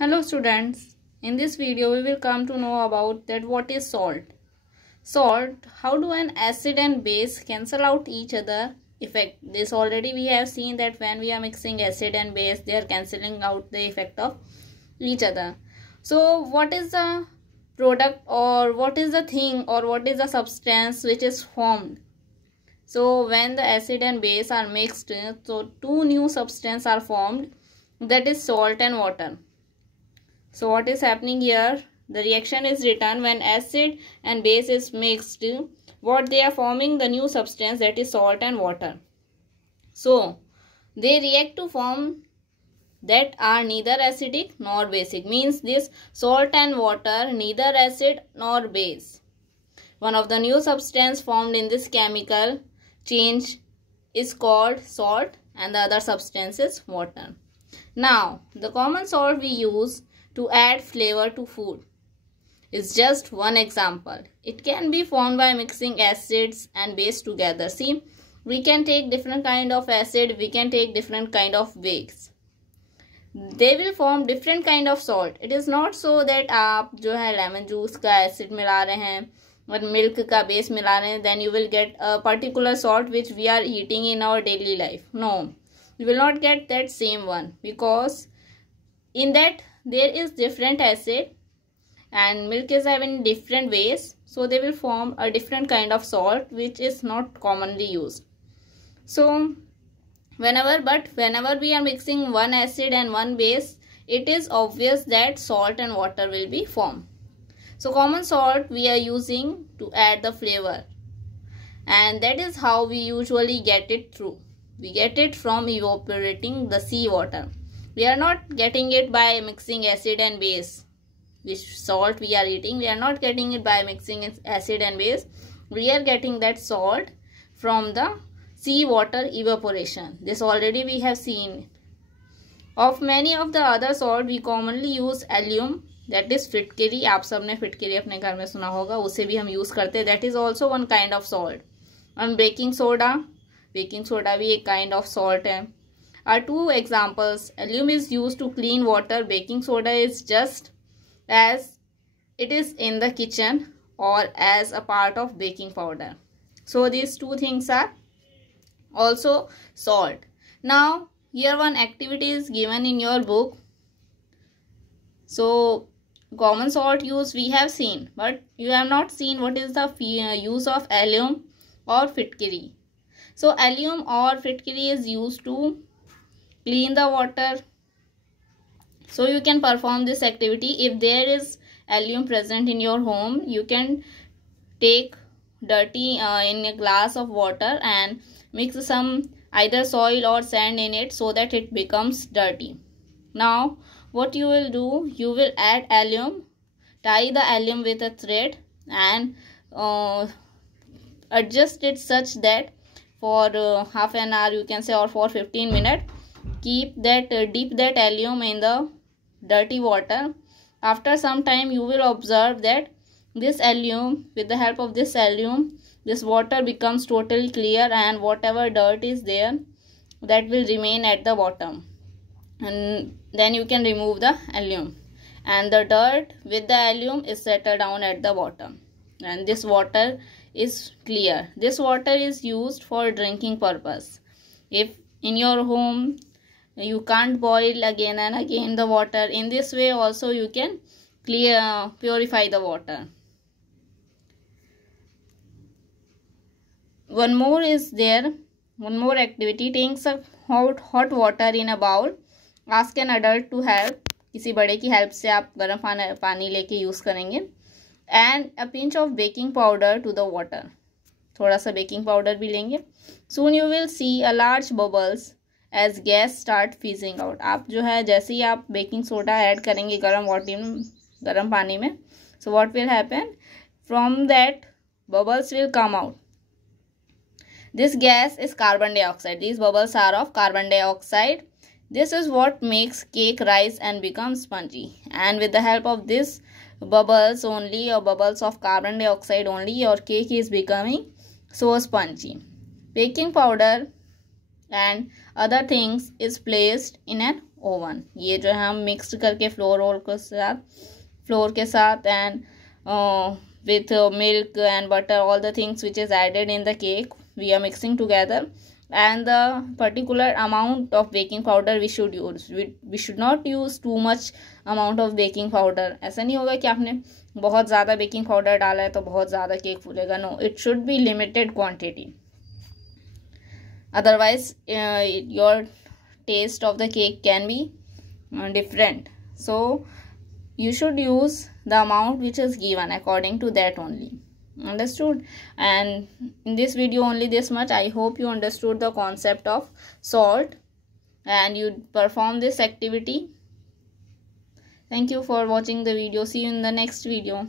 Hello students, in this video we will come to know about that what is salt. Salt, how do an acid and base cancel out each other effect. This already we have seen that when we are mixing acid and base they are cancelling out the effect of each other. So what is the product or what is the thing or what is the substance which is formed? So when the acid and base are mixed, so two new substances are formed, that is salt and water. So what is happening here? The reaction is written when acid and base is mixed. What they are forming, the new substance, that is salt and water. So they react to form that are neither acidic nor basic. Means this salt and water neither acid nor base. One of the new substance formed in this chemical change is called salt and the other substance is water. Now the common salt we use to add flavor to food is just one example. It can be formed by mixing acids and base together. See, we can take different kind of acid, we can take different kind of base. They will form different kind of salt. It is not so that आप जो है lemon juice का acid मिला रहे हैं और milk का base मिला रहे हैं, then you will get a particular salt which we are eating in our daily life. No, you will not get that same one, because in that there is different acid and milk is having different base, so they will form a different kind of salt which is not commonly used. So whenever we are mixing one acid and one base, it is obvious that salt and water will be formed. So common salt we are using to add the flavor, and that is how we usually get it through. We get it from evaporating the seawater. We are not getting it by mixing acid and base. Which salt we are eating, we are not getting it by mixing acid and base. We are getting that salt from the seawater evaporation. This already we have seen. Of many of the other salt we commonly use alum, that is फिटकरी. आप सबने फिटकरी अपने घर में सुना होगा, उसे भी हम यूज करते हैं. That is also one kind of salt. And baking soda भी एक kind of salt है. Are two examples. Alum is used to clean water. Baking soda is just as it is in the kitchen or as a part of baking powder. So these two things are also salt. Now here one activity is given in your book. So common salt use we have seen, but you have not seen what is the use of alum or fitkari. So alum or fitkari is used to clean the water. So you can perform this activity. If there is alum present in your home, you can take dirty in a glass of water and mix some either soil or sand in it so that it becomes dirty. Now what you will do, you will add alum, tie the alum with a thread and adjust it such that for half an hour you can say, or for 15 minutes, keep that dip that alum in the dirty water. After some time you will observe that this alum, with the help of this alum, this water becomes totally clear and whatever dirt is there, that will remain at the bottom, and then you can remove the alum and the dirt with the alum is settled down at the bottom and this water is clear. This water is used for drinking purpose. If in your home you can't boil again and again the water, in this way also you can purify the water. One more is there, one more activity. Take some hot water in a bowl. Ask an adult to help. किसी बड़े की help से आप गर्म पानी लेके use करेंगे. And a pinch of baking powder to the water. थोड़ा सा baking powder भी लेंगे. Soon you will see a large bubbles as gas start fizzing out. आप जो है जैसे ही आप बेकिंग सोडा ऐड करेंगे गर्म पानी में, so what will happen? From that bubbles will come out. This gas is carbon dioxide. These bubbles are of carbon dioxide. This is what makes cake rise and become spongy. And with the help of this bubbles only, or bubbles of carbon dioxide only, your cake is becoming so spongy. Baking powder and other things is placed in an oven. ये जो है हम mix करके floor के साथ and with milk and butter, all the things which is added in the cake we are mixing together, and the particular amount of baking powder we should use. We should not use too much amount of baking powder. ऐसा नहीं होगा कि आपने बहुत ज़्यादा baking powder डाला है तो बहुत ज़्यादा केक फूलेगा. No, it should be limited quantity, otherwise your taste of the cake can be different. So you should use the amount which is given, according to that only. Understood? And in this video only this much. I hope you understood the concept of salt and you perform this activity. Thank you for watching the video. See you in the next video.